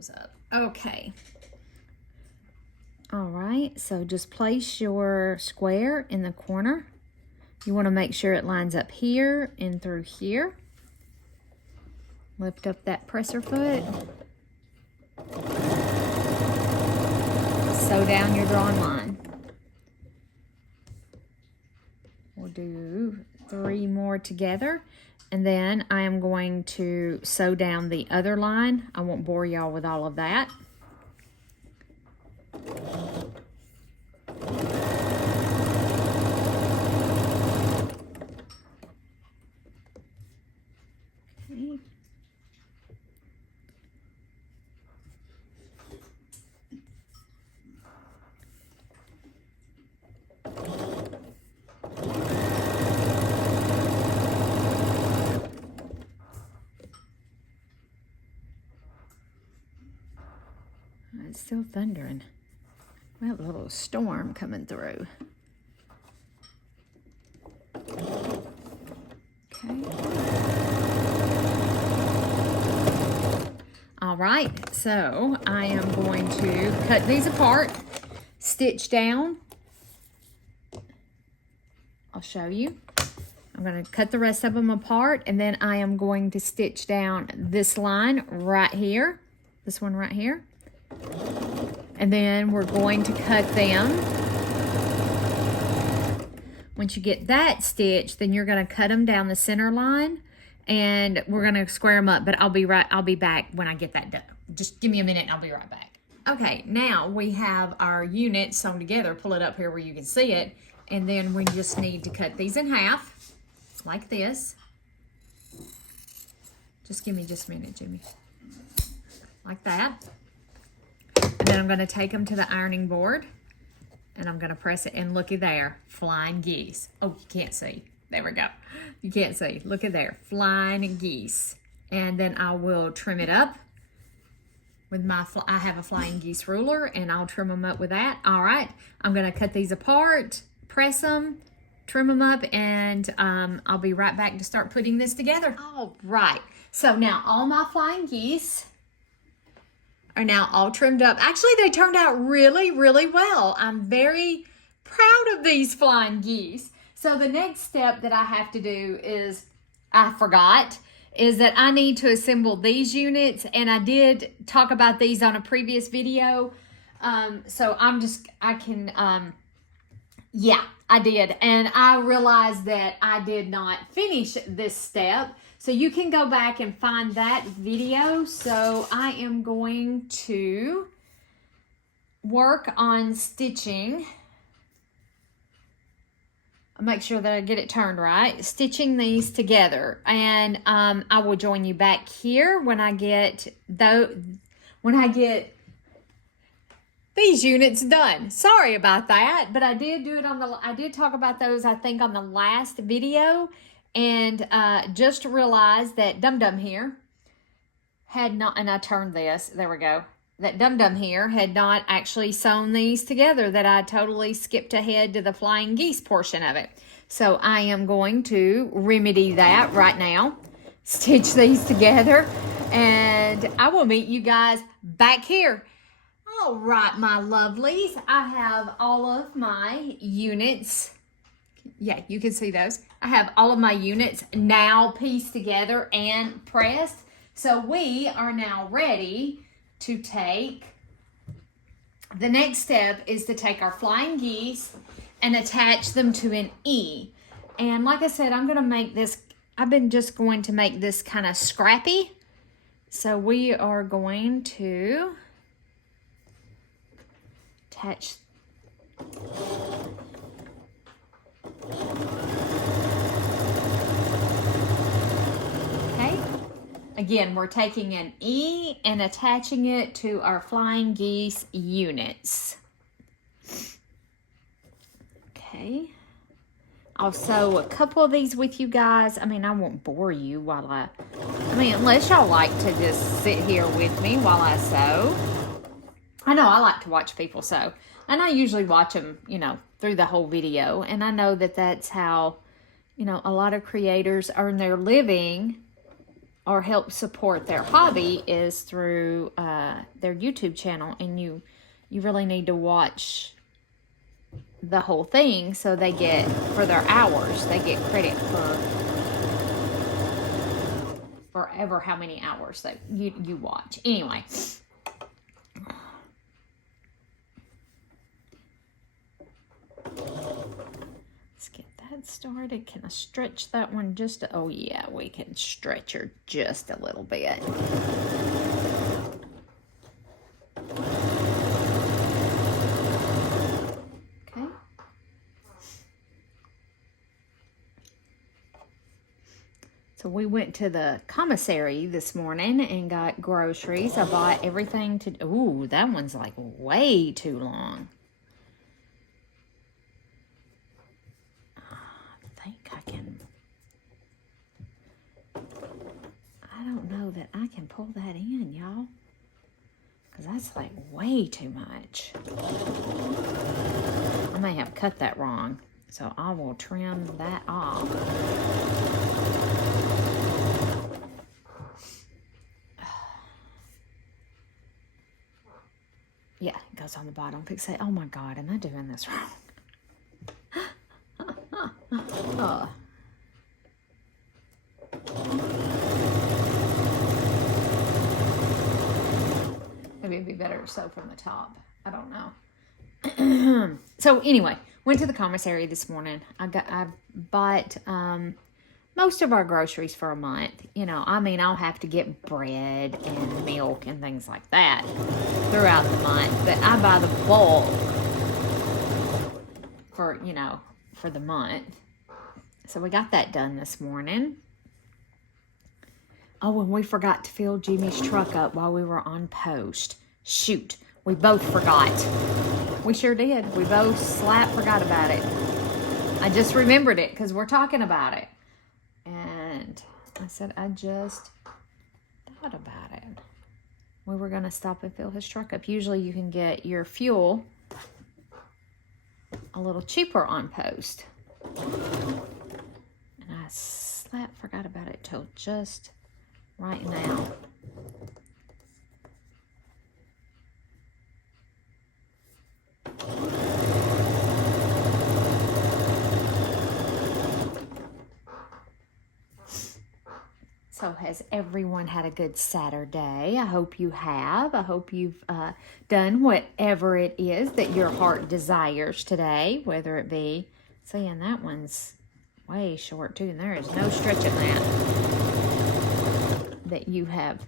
those up. Okay. All right, so just place your square in the corner. You want to make sure it lines up here and through here. Lift up that presser foot. Sew down your drawn line. We'll do 3 more together, and then I am going to sew down the other line. I won't bore y'all with all of that. Okay. It's still thundering. We have a little storm coming through. Okay. All right, so I am going to cut these apart, stitch down. I'll show you. I'm going to cut the rest of them apart, and then I am going to stitch down this line right here, this one right here. And then we're going to cut them. Once you get that stitched, then you're going to cut them down the center line, and we're going to square them up, but I'll be back when I get that done. Just give me a minute and I'll be right back. Okay, now we have our unit sewn together. Pull it up here where you can see it. And then we just need to cut these in half, like this. Just give me just a minute, Jimmy. Like that. And then I'm going to take them to the ironing board, and I'm going to press it, and looky there, flying geese. Oh, you can't see. There we go. You can't see. Look at there, flying geese. And then I will trim it up with I have a flying geese ruler, and I'll trim them up with that. All right, I'm going to cut these apart, press them, trim them up, and I'll be right back to start putting this together. All right, so now all my flying geese are now all trimmed up. Actually, they turned out really, really well. I'm very proud of these flying geese. So the next step that I have to do is, is that I need to assemble these units, and I did talk about these on a previous video. So yeah, I did. And I realized that I did not finish this step. So you can go back and find that video. So I am going to work on stitching. Make sure that I get it turned right. Stitching these together. And I will join you back here when I get these units done. Sorry about that, but I did do it I did talk about those, I think, on the last video. And just realized that Dum Dum here had not, and I turned this, there we go, that Dum Dum here had not actually sewn these together, that I totally skipped ahead to the flying geese portion of it. So I am going to remedy that right now, stitch these together, and I will meet you guys back here. All right, my lovelies, I have all of my units. Yeah, you can see those. I have all of my units now pieced together and pressed. So we are now ready to take, the next step is to take our flying geese and attach them to an E. And like I said, I'm going to make this, I've been just going to make this kind of scrappy. So we are going to attach. Okay, again, we're taking an E and attaching it to our flying geese units. Okay, I'll sew a couple of these with you guys. I mean, I won't bore you while I mean, unless y'all like to just sit here with me while I sew. I know I like to watch people sew, and I usually watch them, you know, through the whole video. And I know that that's how, you know, a lot of creators earn their living, or help support their hobby is through their YouTube channel, and you really need to watch the whole thing so they get, for their hours, they get credit for ever how many hours that you watch. Anyway. Let's get that started. Can I stretch that one just oh yeah, we can stretch her just a little bit. Okay. So we went to the commissary this morning and got groceries. I bought everything to, ooh, that one's like way too long. I think I can, I don't know that I can pull that in, y'all. Because that's like way too much. I may have cut that wrong. So I will trim that off. Yeah, it goes on the bottom. People say, oh my God, am I doing this wrong? Maybe it'd be better so from the top. I don't know. So anyway, went to the commissary this morning. I bought most of our groceries for a month. You know, I mean, I'll have to get bread and milk and things like that throughout the month, but I buy the bulk for, you know, for the month. So we got that done this morning. Oh, and we forgot to fill Jimmy's truck up while we were on post. Shoot, we both forgot. We sure did. We both forgot about it. I just remembered it because we're talking about it. And I said, I just thought about it. We were going to stop and fill his truck up. Usually you can get your fuel a little cheaper on post. And I forgot about it till just right now. So has everyone had a good Saturday? I hope you have. I hope you've done whatever it is that your heart desires today, whether it be, saying that one's way short too, and there is no stretching that you have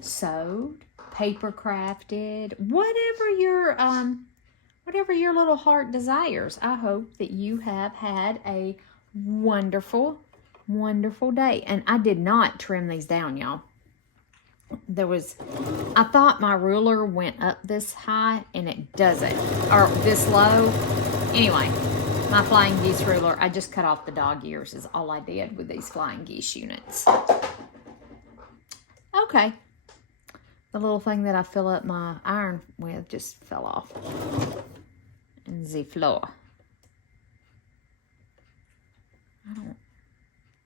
sewed, paper crafted, whatever your little heart desires. I hope that you have had a wonderful day. And I did not trim these down, y'all. I thought my ruler went up this high, and it doesn't, or this low. Anyway, my flying geese ruler, I just cut off the dog ears is all I did with these flying geese units. Okay. The little thing that I fill up my iron with just fell off. And the floor.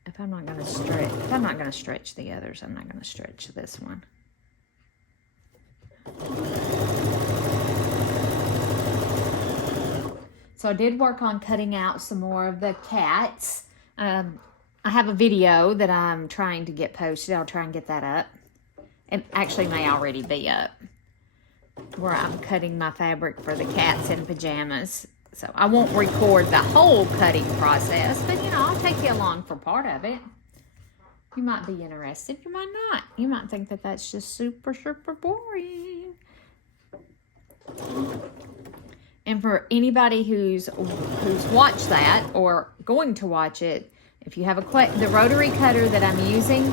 If I'm not going to stretch the others, I'm not going to stretch this one. So I did work on cutting out some more of the cats. I have a video that I'm trying to get posted. I'll try and get that up. It actually may already be up, where I'm cutting my fabric for the cats in pajamas. So I won't record the whole cutting process, but you know, I'll take you along for part of it. You might be interested, you might not. You might think that that's just super boring. And for anybody who's watched that or going to watch it, if you have the rotary cutter that I'm using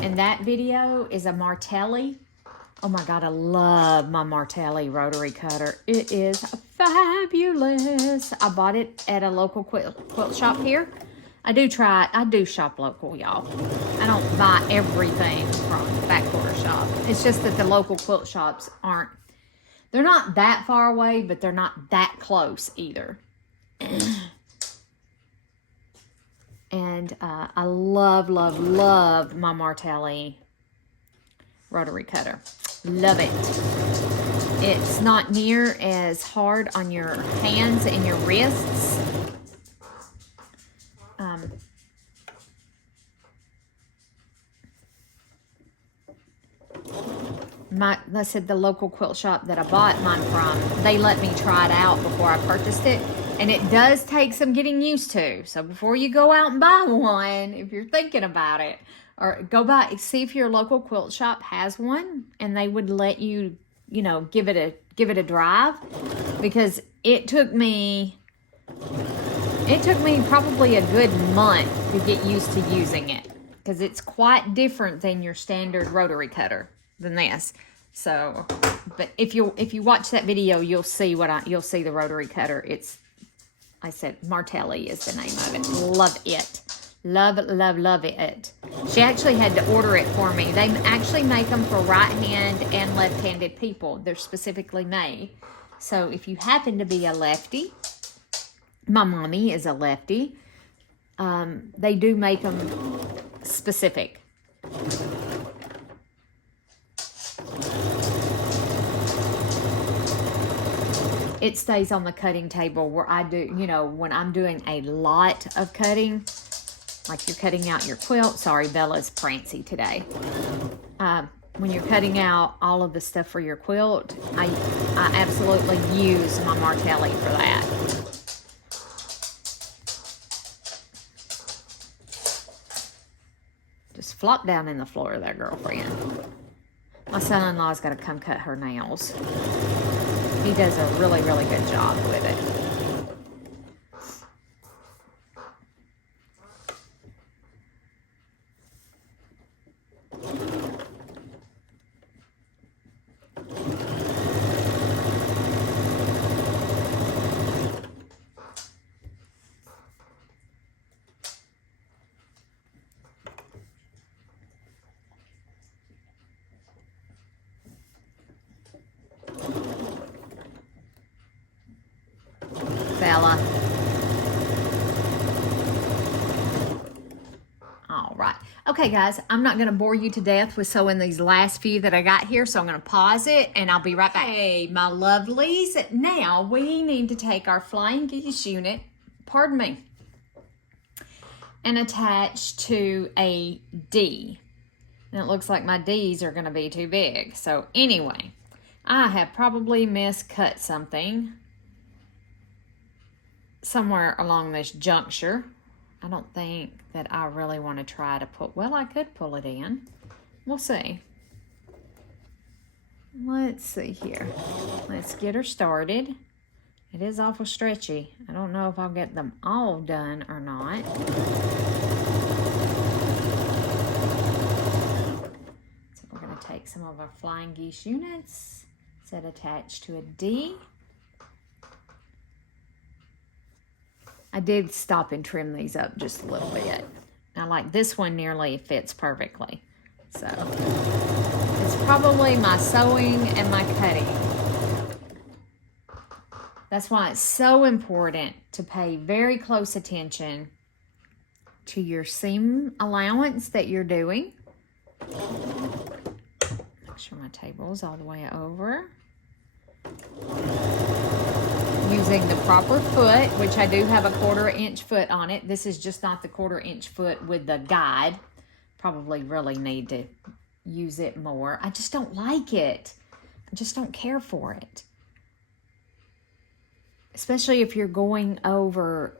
in that video is a Martelli. Oh my God, I love my Martelli rotary cutter. It is fabulous. I bought it at a local quilt shop here. I do shop local, y'all. I don't buy everything from the back quarter shop. It's just that the local quilt shops they're not that far away, but they're not that close either. And I love, love, love my Martelli rotary cutter. Love it. It's not near as hard on your hands and your wrists. I said the local quilt shop that I bought mine from, they let me try it out before I purchased it. And it does take some getting used to. So before you go out and buy one, if you're thinking about it, or go by, see if your local quilt shop has one, and they would let you, you know, give it a drive. Because it took me probably a good month to get used to using it, because it's quite different than your standard rotary cutter than this. So, but if you watch that video, you'll see you'll see the rotary cutter. It's, I said Martelli is the name of it. Love it. Love, love, love it. She actually had to order it for me. They actually make them for right-hand and left-handed people. They're specifically made. So if you happen to be a lefty, my mommy is a lefty, they do make them specific. It stays on the cutting table where I do, you know, when I'm doing a lot of cutting, like you're cutting out your quilt. Sorry, Bella's prancy today. When you're cutting out all of the stuff for your quilt, I absolutely use my Martelli for that. Just flop down in the floor there, girlfriend. My son-in-law's got to come cut her nails. He does a really, really good job with it. Bella. All right. Okay, guys, I'm not going to bore you to death with sewing these last few that I got here, so I'm going to pause it, and I'll be right back. Hey, my lovelies. Now, we need to take our flying geese unit, pardon me, and attach to a D. And it looks like my D's are going to be too big. So, anyway, I have probably miscut something somewhere along this juncture. I don't think that I really want to try to pull, well, I could pull it in. We'll see. Let's see here. Let's get her started. It is awful stretchy. I don't know if I'll get them all done or not. So we're going to take some of our flying geese units, set attached to a D. I did stop and trim these up just a little bit. Now, like this one nearly fits perfectly. So, it's probably my sewing and my cutting. That's why it's so important to pay very close attention to your seam allowance that you're doing. Make sure my table is all the way over. Using the proper foot, which I do have a 1/4 inch foot on it. This is just not the 1/4 inch foot with the guide. Probably really need to use it more. I just don't like it. I just don't care for it. Especially if you're going over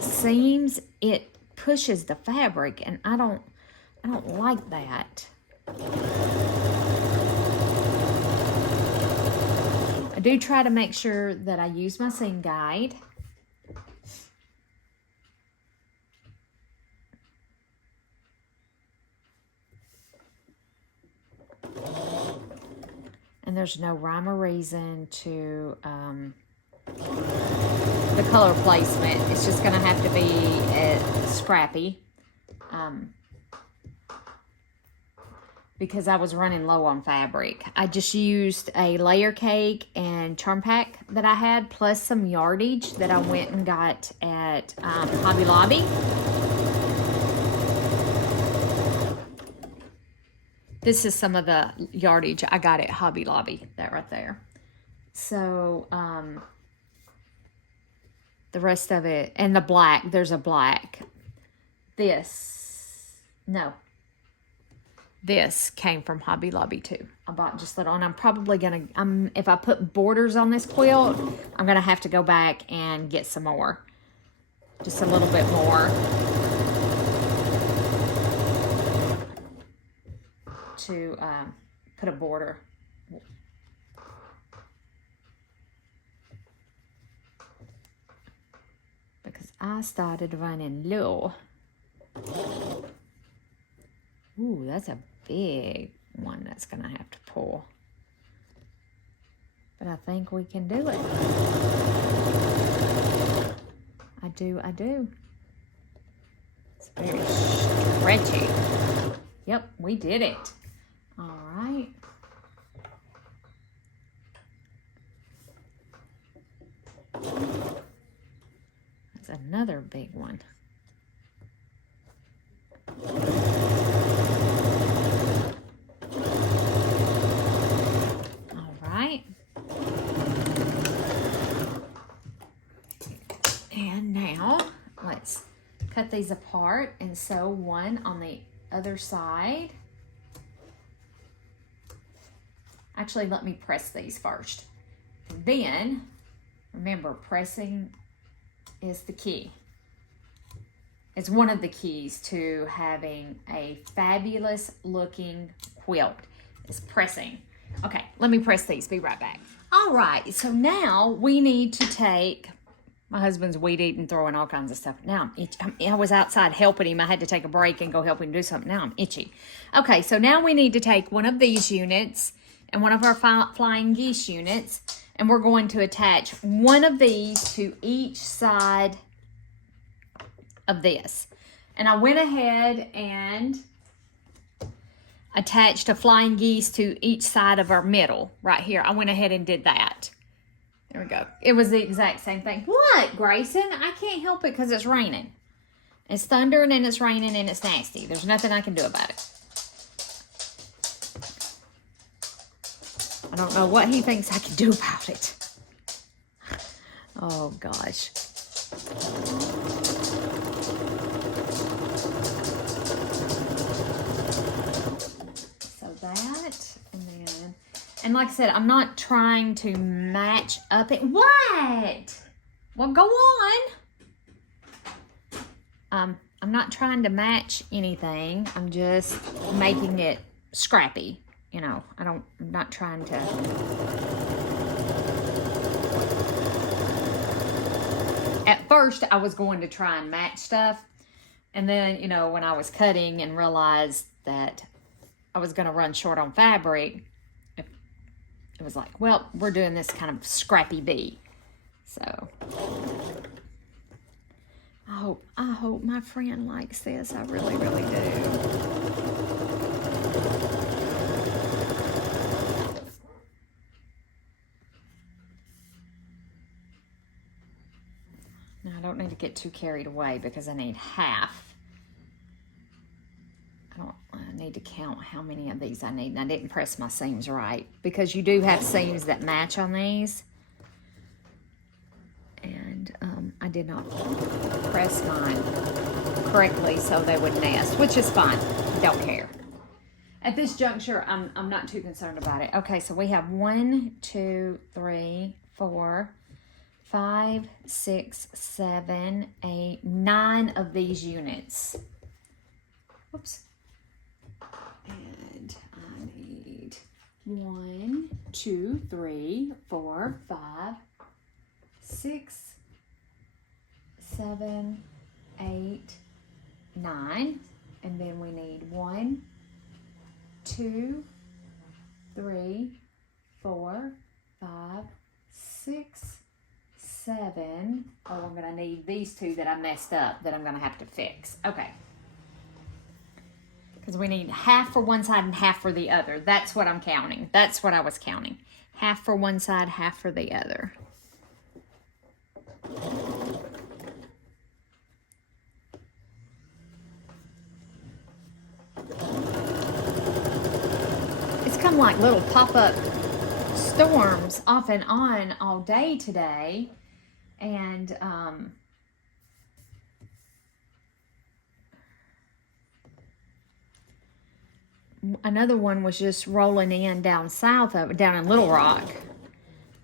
seams, it pushes the fabric, and I don't like that. I do try to make sure that I use my seam guide. And there's no rhyme or reason to the color placement. It's just going to have to be scrappy. Because I was running low on fabric. I just used a layer cake and charm pack that I had, plus some yardage that I went and got at Hobby Lobby. This is some of the yardage I got at Hobby Lobby, that right there. So, the rest of it, and the black, there's a black. This came from Hobby Lobby too. I bought just little, and I'm probably gonna, if I put borders on this quilt, I'm gonna have to go back and get some more. Just a little bit more. To put a border. Because I started running low. Ooh, that's a big one that's going to have to pull. But I think we can do it. I do. It's very stretchy. Yep, we did it. All right. That's another big one. All right. And now let's cut these apart and sew one on the other side. Actually, let me press these first. Then, remember, pressing is the key. It's one of the keys to having a fabulous looking quilt, is pressing. Okay, let me press these, be right back. All right, so now we need to take, my husband's weed eating, throwing all kinds of stuff. Now I'm itchy. I was outside helping him. I had to take a break and go help him do something. Now I'm itchy. Okay, so now we need to take one of these units and one of our flying geese units, and we're going to attach one of these to each side of this. And I went ahead and attached a flying geese to each side of our middle right here. I went ahead and did that. There we go. It was the exact same thing. What, Grayson? I can't help it because it's raining. It's thundering and it's raining and it's nasty. There's nothing I can do about it. I don't know what he thinks I can do about it. Oh, gosh. So that, and like I said, I'm not trying to match up it. What? Well, go on. I'm not trying to match anything. I'm just making it scrappy. You know, I'm not trying to. At first, I was going to try and match stuff. And then, you know, when I was cutting and realized that I was going to run short on fabric, it was like, well, we're doing this kind of scrappy bee. So, I hope my friend likes this. I really, really do. Now, I don't need to get too carried away because I need half. I need to count how many of these I need. And I didn't press my seams right because you do have seams that match on these. And I did not press mine correctly so they would nest, which is fine. Don't care. At this juncture, I'm not too concerned about it. Okay, so we have 1, 2, 3, 4, 5, 6, 7, 8, 9 of these units. Oops. And I need 1, 2, 3, 4, 5, 6, 7, 8, 9. And then we need 1, 2, 3, 4, 5, 6, 7. Oh, I'm going to need these two that I messed up that I'm going to have to fix. Okay. Because we need half for one side and half for the other. That's what I'm counting. That's what I was counting. Half for one side, half for the other. having like little pop-up storms off and on all day today. And another one was just rolling in down south of down in Little Rock.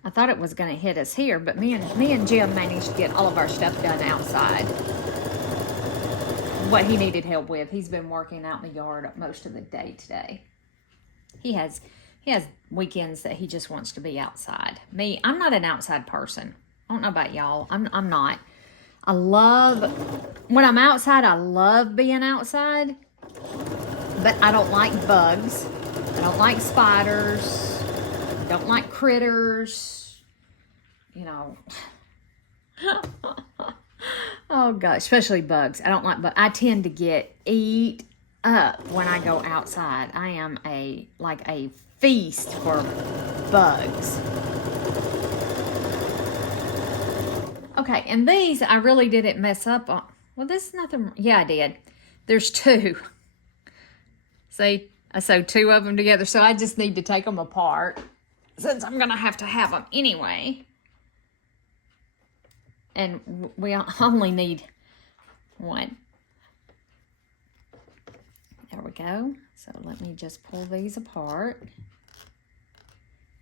I thought it was going to hit us here, but me and Jim managed to get all of our stuff done outside. What he needed help with, he's been working out in the yard most of the day today. He has weekends that he just wants to be outside. Me, I'm not an outside person. I don't know about y'all. I'm not. When I'm outside, I love being outside. But I don't like bugs. I don't like spiders. I don't like critters. You know. Oh gosh, especially bugs. I don't like bugs. I tend to get eat up when I go outside. I am like a feast for bugs. Okay, and these I really didn't mess up on. Well, this is nothing. Yeah, I did. There's two. See, I sewed two of them together, so I just need to take them apart since I'm going to have them anyway. And we only need one. There we go. So let me just pull these apart.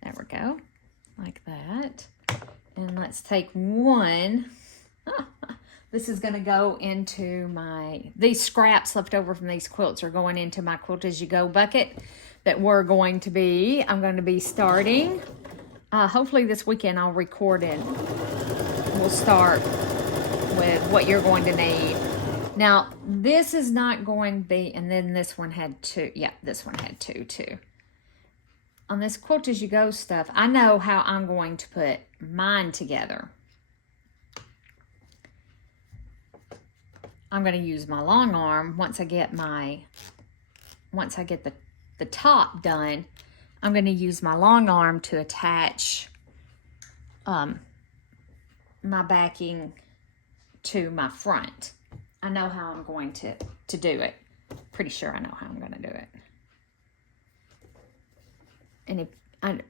There we go. Like that. And let's take one. This is going to go into these scraps left over from these quilts are going into my quilt as you go bucket that I'm going to be starting. Hopefully this weekend I'll record it. We'll start with what you're going to need. Now, this is not going to be, and then this one had two. Yeah, this one had two too. On this quilt as you go stuff, I know how I'm going to put mine together. I'm going to use my long arm once I get the top done. I'm going to use my long arm to attach my backing to my front. I know how I'm going to do it. Pretty sure I know how I'm going to do it.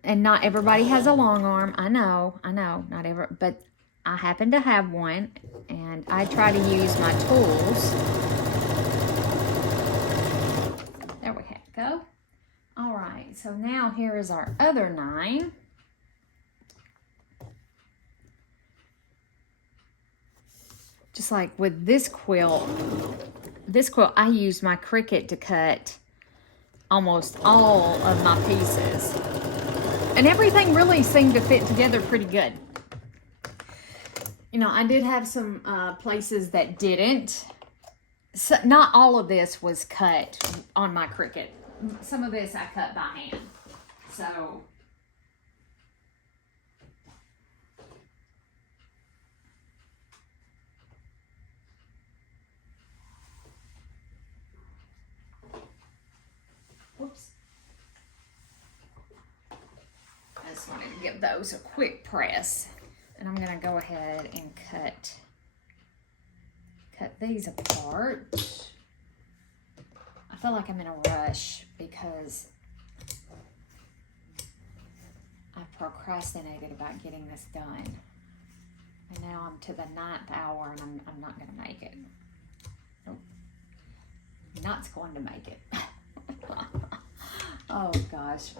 And not everybody has a long arm. I know, not every, but I happen to have one, and I try to use my tools. There we go. All right, so now here is our other 9. Just like with this quilt I used my Cricut to cut almost all of my pieces. And everything really seemed to fit together pretty good. You know, I did have some places that didn't. So not all of this was cut on my Cricut. Some of this I cut by hand. So whoops. I just wanted to give those a quick press. And I'm going to go ahead and cut these apart. I feel like I'm in a rush because I procrastinated about getting this done. And now I'm to the 9th hour and I'm not going to make it. Nope. Not going to make it. Oh gosh.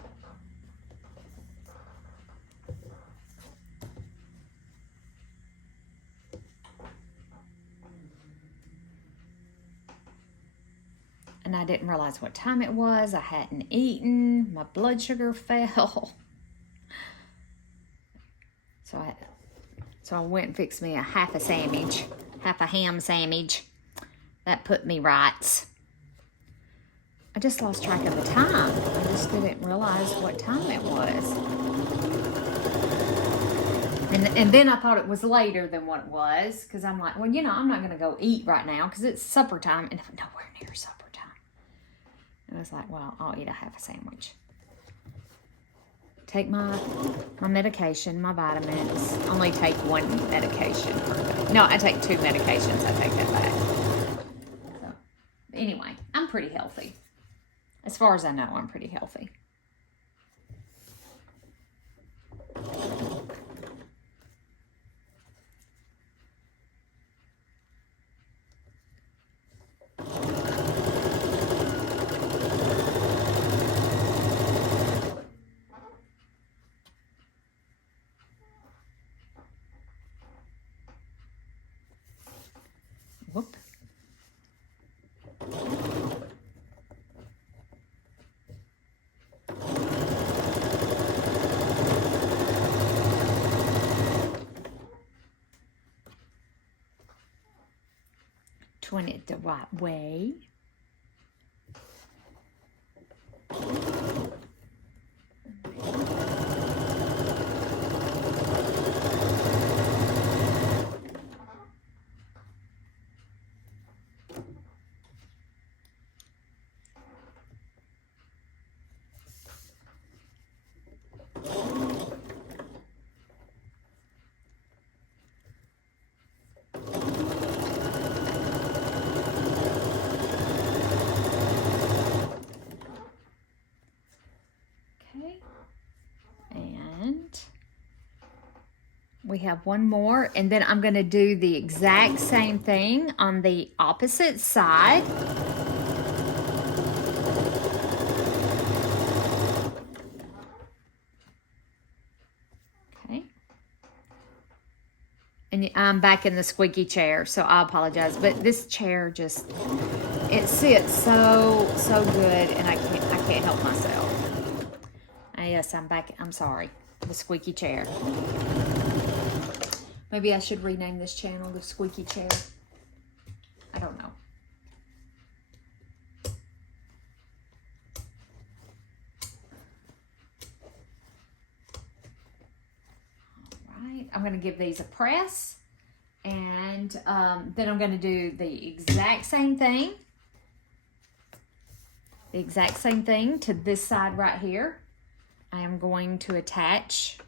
And I didn't realize what time it was. I hadn't eaten. My blood sugar fell. So I went and fixed me a half a ham sandwich. That put me right. I just lost track of the time. I just didn't realize what time it was. And then I thought it was later than what it was, because I'm like, well, you know, I'm not going to go eat right now because it's supper time, and I'm nowhere near supper time. And I was like, well, I'll eat a half a sandwich. Take my medication, my vitamins. Only take one medication per day. No, I take 2 medications. I take that back. So, anyway, I'm pretty healthy. As far as I know, I'm pretty healthy. doing it the right way. And we have one more, and then I'm going to do the exact same thing on the opposite side. Okay. And I'm back in the squeaky chair, so I apologize, but this chair just, it sits so good, and I can't help myself. Yes, I'm back. I'm sorry. The squeaky chair. Maybe I should rename this channel the Squeaky Chair. I don't know. All right. I'm going to give these a press. And then I'm going to do the exact same thing. The exact same thing to this side right here. I am going to attach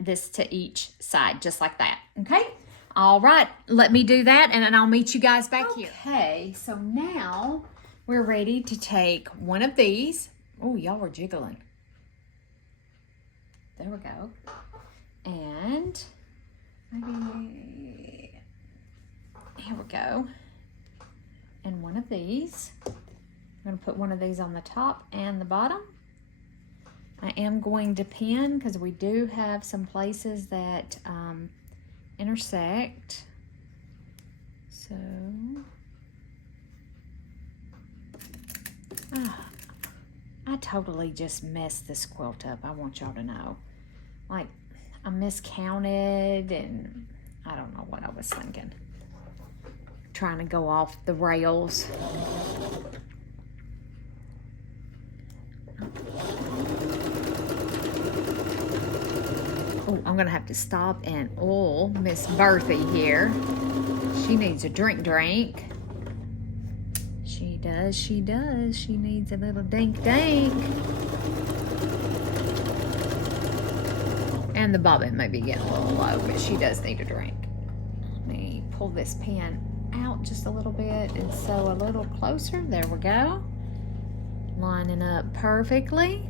this to each side, just like that, okay? All right, let me do that, and then I'll meet you guys back here. Okay, so now we're ready to take one of these. Oh, y'all were jiggling. There we go. And maybe, here we go. And one of these. I'm gonna put one of these on the top and the bottom. I am going to pin because we do have some places that intersect. So, I totally just messed this quilt up. I want y'all to know. Like, I miscounted and I don't know what I was thinking. Trying to go off the rails. Oh, I'm gonna have to stop and oil Miss Berthy here. She needs a drink. She does. She needs a little dink. And the bobbin may be getting a little low, but she does need a drink. Let me pull this pin out just a little bit and sew a little closer. There we go. Lining up perfectly.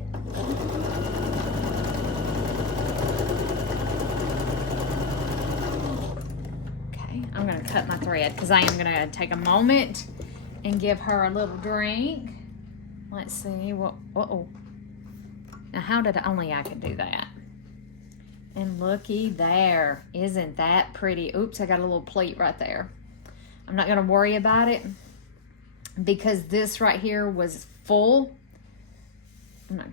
Okay, I'm gonna cut my thread because I am gonna take a moment and give her a little drink. Let's see what, uh-oh. Now how did only I could do that? And looky there, isn't that pretty? Oops, I got a little pleat right there. I'm not gonna worry about it because this right here was full.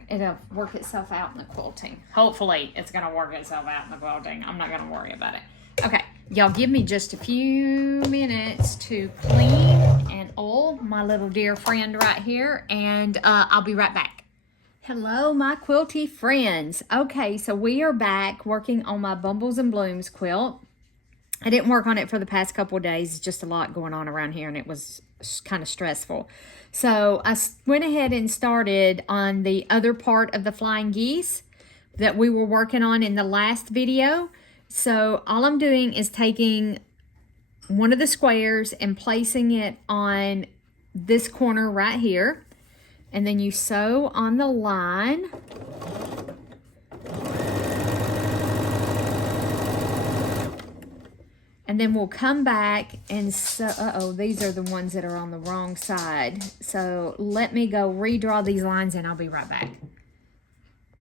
It'll work itself out in the quilting. Hopefully it's gonna work itself out in the quilting. I'm not gonna worry about it. Okay, y'all give me just a few minutes to clean and oil my little dear friend right here, and I'll be right back. Hello, my quilty friends. Okay, so we are back working on my Bumbles and Blooms quilt. I didn't work on it for the past couple of days. Just a lot going on around here, and it was kind of stressful. So I went ahead and started on the other part of the flying geese that we were working on in the last video. So all I'm doing is taking one of the squares and placing it on this corner right here. And then you sew on the line. And then we'll come back and sew. Uh-oh, these are the ones that are on the wrong side. So let me go redraw these lines and I'll be right back.